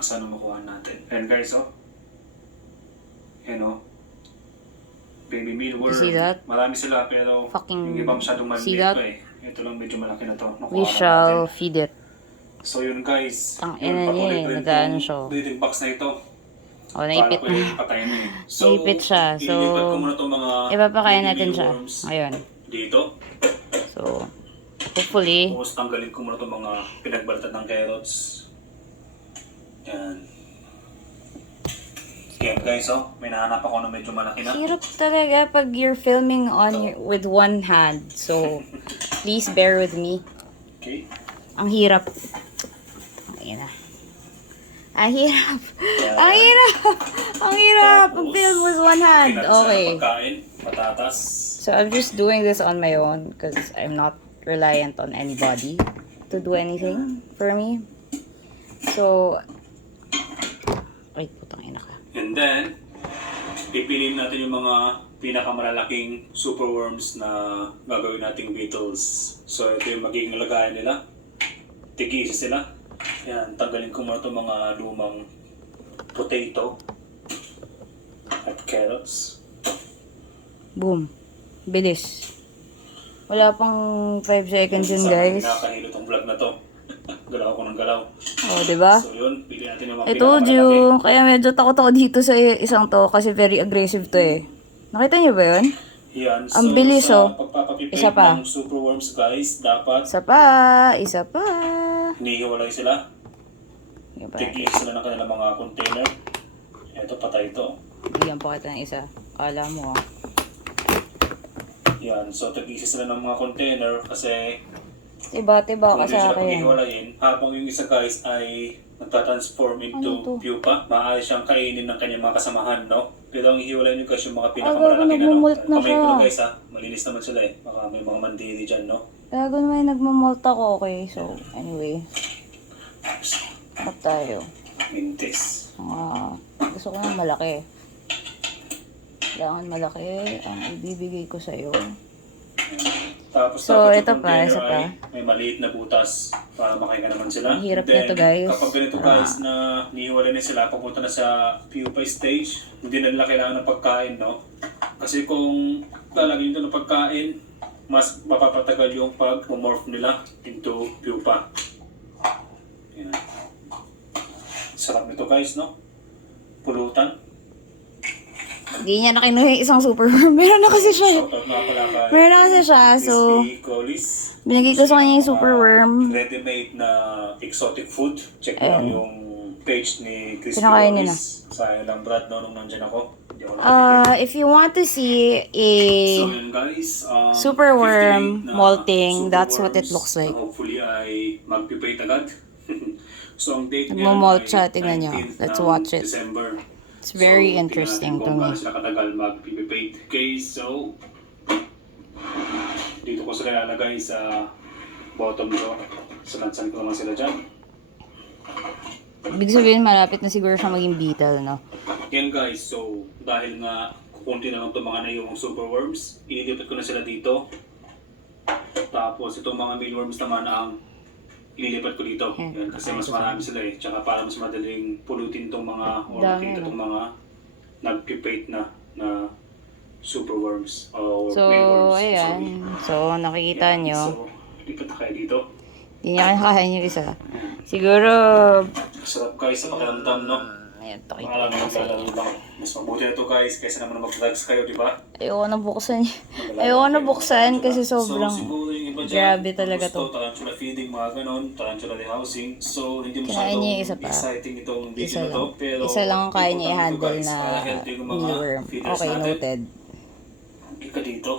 Sana makuha natin. And guys, oh. Yan, oh. Baby mealworm. You see that? Marami sila pero Fucking yung ibang masyadong see maliit that? pa eh. Ito lang medyo malaki na to. Nakuha We na shall natin. feed it. So yun guys. Ang Yun, ina niya patuloy eh, ko rin nag-ano tong siya. breeding box na ito. O, naipit Para na. ko patayin na eh. So, Naipit siya. So, ililipat ko muna itong mga ipapakain baby natin siya. mealworms Ngayon. dito. So, hopefully, Tapos tanggalin ko muna itong mga pinagbalatan ng carrots. Yan. Yan guys, oh. May nahanap ako na medyo malaki na. hirap talaga pag you're filming with one hand. So, please bear with me. Okay. Ang hirap. Ayun na. Ang hirap. Ang hirap. Ang hirap. Ang film with one hand. Pinagsa Okay. pagkain, patatas. So, I'm just doing this on my own because I'm not reliant on anybody to do anything for me. So, ay, putang ina ka. And then, pipiliin natin yung mga pinakamalalaking superworms na gagawin nating beetles. So, ito yung magiging lagayan nila. Tig-isa sila. Yan, tanggalin ko muna itong mga lumang potato at carrots. Boom. Bilis. Wala pang 5 seconds yun, guys. Nakakahilo itong vlog na to. Galaw ko ng galaw. Oh, diba? So yun, pili natin yung mga I told you. pinakamalaki. Kaya medyo takot ako dito sa isang to kasi very aggressive to eh. Nakita niyo ba yun? Yan, so Ang bilis, sa oh. pagpapapipid Isa pa. ng superworms guys, dapat Isa pa. Isa pa. hinihiwalay sila. Bigyan pa natin. Tig-isa sila ng kanilang mga container. Ito, patay ito. Bigyan pa kita ng isa. Kala mo ah. Yan, so tig-isa sila ng mga container kasi Tiba-tiba kung ka hindi sa sila akin. paghihiwalayin, habang yung isa guys ay nagtatransform into Ano to? pupa, maaari siyang kainin ng kanyang mga kasamahan, no? Pero ang hihiwalayin nyo guys yung mga gago, pinakamalalaki na, no? nagmumult na Kamay ko siya. na guys, ha? Malinis naman sila eh. Baka may mga mandili dyan, no? Gago naman nagmamalt ako. Okay, so anyway. Hanap tayo. Mintis. Gusto ko ng malaki. Kailangan malaki ang ibibigay ko sa'yo. Tapos So, dapat yung ito pa, container isa pa. ay may maliit na butas para makahinga naman sila. Ang hirap Then, nito, guys. Kapag ganito guys na nihiwalay na sila, papunta na sa pupa stage, hindi na nila kailangan ng pagkain, no? Kasi kung lalagyan nito ng pagkain, mas mapapatagal yung pag-morph nila into pupa. Yan. Sarap nito guys, no? Pulutan. Hindi niya na kinuha yung isang superworm. Meron na kasi siya. Shoutout nga pala kay Meron na kasi siya. So, Crispy Collies. binigay ko sa kanya yung superworm. Ready-made na exotic food. Check mo lang yung page ni Crispy Pinakain niya Collies. Sayang lang Brad, no, nung nandyan ako. Hindi ako nakatikim. If you want to see a So yun guys, superworm 58 na molting, that's what it superworms looks like. na hopefully ay mag-pipate agad. So ang date niya Nagmo-molt ay siya, tingnan niyo. 19th Let's ng watch it. December. It's very So, interesting to tingnan natin kung me. gaano sila katagal mag-pipate. Okay, so dito ko sila lalagay sa bottom drawer. Salansan ko naman sila dyan. Ibig sabihin, malapit na siguro siya maging beetle, no? Yan guys, so dahil nga kukunti na lang itong mga naiwang superworms, inilipat ko na sila dito. Tapos itong mga mealworms naman ang ililipat ko dito. Yan, kasi mas marami sila eh. Tsaka para mas madaling pulutin itong mga or Dami, makita no? itong mga nag-pipate na superworms or So, mealworms. ayan. So, nakikita Yan, nyo. So, lipat na kayo dito. Hindi niya kinakain yung isa. Siguro, Sarap guys sa pakiramdam, no? ayan, pakita Alam ko mo, sa maglalaro lang. Mas mabuti na ito guys, kaysa naman mag-vlogs kayo, di ba? Ayoko na buksan. Ayoko na buksan kasi sobrang So, siguro yung iba dyan, grabe talaga gusto, to. tarantula feeding, mga ganon, tarantula rehousing. So, hindi Kinain niya yung isa masyadong pa. exciting itong Isa video na to. lang. Pero, Isa lang ang kaya niya importante i-handle guys, na para healthy yung mga mealworm. feeders Okay, natin. noted. Hindi ka dito.